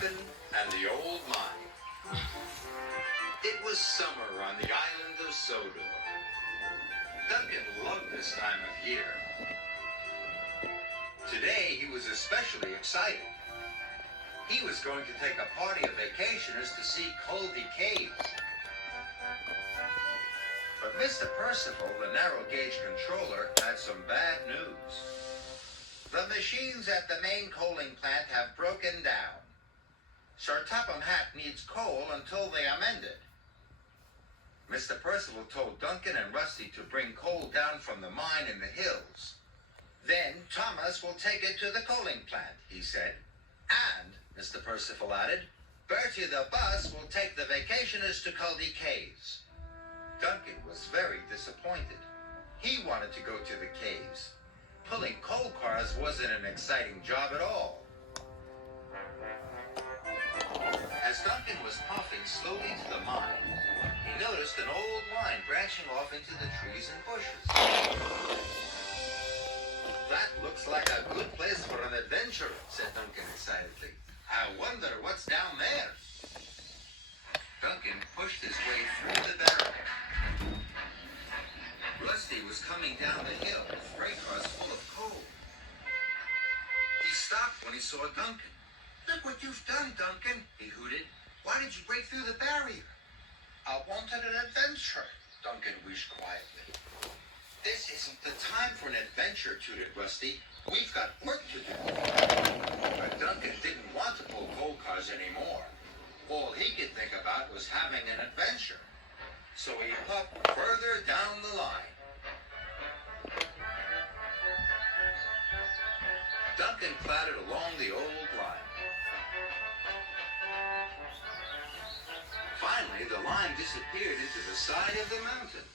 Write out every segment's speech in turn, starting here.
Duncan and the Old Mine. It was summer on the island of Sodor. Duncan loved this time of year. Today he was especially excited. He was going to take a party of vacationers to see Coldy Caves. But Mr. Percival, the narrow gauge controller, had some bad news. The machines at the main coaling plant have broken down. Sir Topham Hatt needs coal until they are mended. Mr. Percival told Duncan and Rusty to bring coal down from the mine in the hills. Then Thomas will take it to the coaling plant, he said. And, Mr. Percival added, Bertie the bus will take the vacationers to Coldy Caves. Duncan was very disappointed. He wanted to go to the caves. Pulling coal cars wasn't an exciting job at all. As Duncan was puffing slowly to the mine, he noticed an old line branching off into the trees and bushes. That looks like a good place for an adventure, said Duncan excitedly. I wonder what's down there. Duncan pushed his way through the barricade. Rusty was coming down the hill with freight cars full of coal. He stopped when he saw Duncan. Look what you've done, Duncan, he hooted. Why did you break through the barrier? I wanted an adventure, Duncan wished quietly. This isn't the time for an adventure, tooted Rusty. We've got work to do. But Duncan didn't want to pull coal cars anymore. All he could think about was having an adventure. So he puffed further down the line. Duncan clattered along the old line. Finally, the line disappeared into the side of the mountain.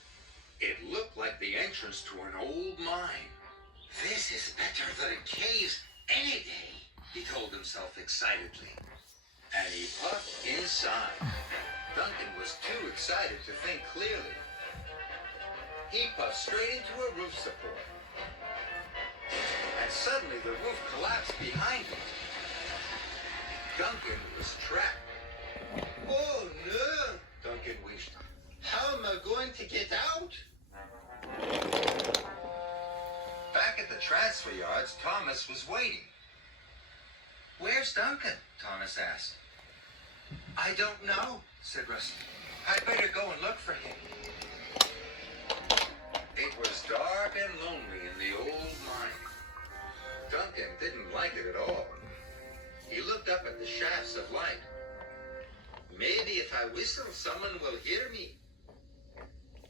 It looked like the entrance to an old mine. This is better than caves any day, he told himself excitedly. And he puffed inside. Duncan was too excited to think clearly. He puffed straight into a roof support. And suddenly the roof collapsed behind him. Duncan was trapped. Oh no, Duncan wished. How am I going to get out? Back at the transfer yards, Thomas was waiting. Where's Duncan? Thomas asked. I don't know, said Rusty. I'd better go and look for him. It was dark and lonely in the old mine. Duncan didn't like it at all. He looked up at the shafts of light. Maybe if I whistle, someone will hear me.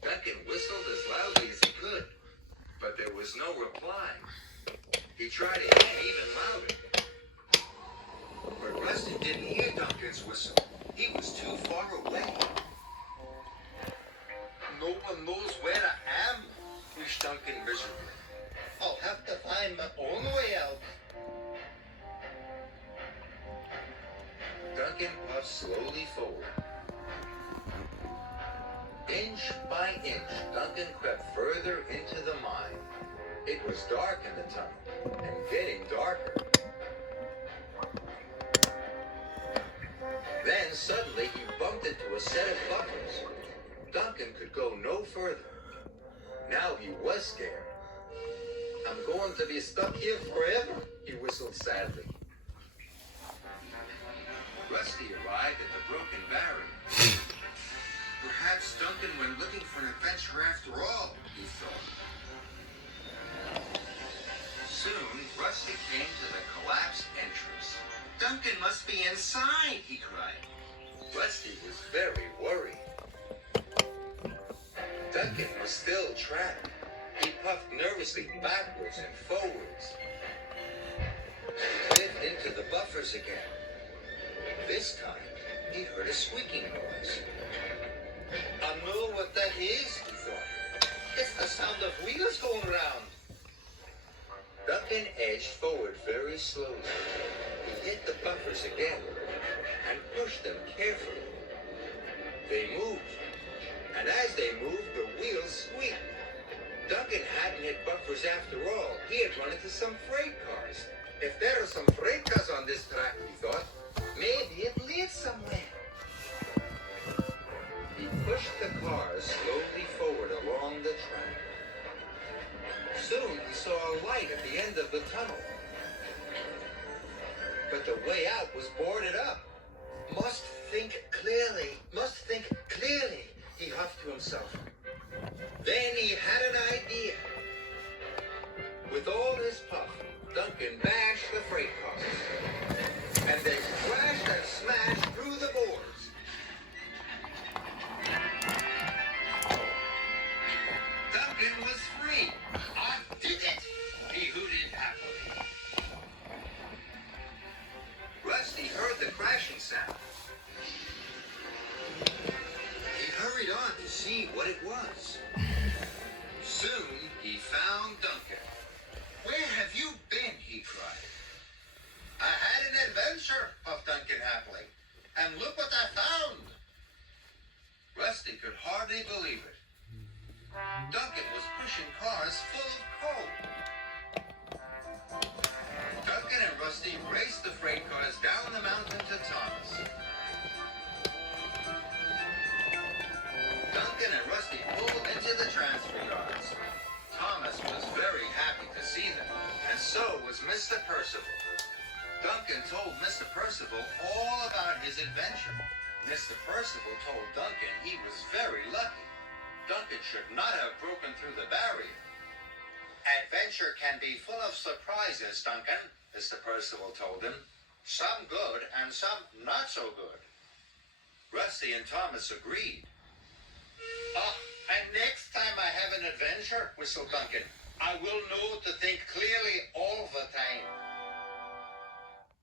Duncan whistled as loudly as he could, but there was no reply. He tried again even louder. But Rusty didn't hear Duncan's whistle. He was too far away. No one knows where I am, wished Duncan miserably. I'll have to find my own way out. Duncan puffed slowly forward. Inch by inch, Duncan crept further into the mine. It was dark in the tunnel, and getting darker. Then suddenly he bumped into a set of buffers. Duncan could go no further. Now he was scared. I'm going to be stuck here forever, he whistled sadly. Rusty arrived at the broken barrier. Perhaps Duncan went looking for an adventure after all, he thought. Soon, Rusty came to the collapsed entrance. Duncan must be inside, he cried. Rusty was very worried. Duncan was still trapped. He puffed nervously backwards and forwards. He slid into the buffers again. This time, he heard a squeaking noise. I know what that is, he thought. It's the sound of wheels going round. Duncan edged forward very slowly. He hit the buffers again and pushed them carefully. They moved, and as they moved, the wheels squeaked. Duncan hadn't hit buffers after all. He had run into some freight cars. If there are some freight cars on this track, he thought, Maybe it leads somewhere. He pushed the cars slowly forward along the track. Soon he saw a light at the end of the tunnel. But the way out was boarded up. Must think clearly, he huffed to himself. Then he had an idea. With all his puff, Duncan bashed the freight cars. And they crashed and smashed through the boards. Duncan was free. I did it, he hooted happily. Rusty heard the crashing sound. He hurried on to see what it was. Soon he found Duncan. Where have you been? He cried. I had an adventure, puffed Duncan happily. And look what I found. Rusty could hardly believe it. Duncan was pushing cars full of coal. Duncan and Rusty raced the freight cars down the mountain to Thomas. Duncan and Rusty pulled into the transfer yards. Thomas was very happy to see them, and so was Mr. Percival. Duncan told Mr. Percival all about his adventure. Mr. Percival told Duncan he was very lucky. Duncan should not have broken through the barrier. Adventure can be full of surprises, Duncan, Mr. Percival told him. Some good and some not so good. Rusty and Thomas agreed. And next time I have an adventure, whistled Duncan, I will know to think clearly all the time.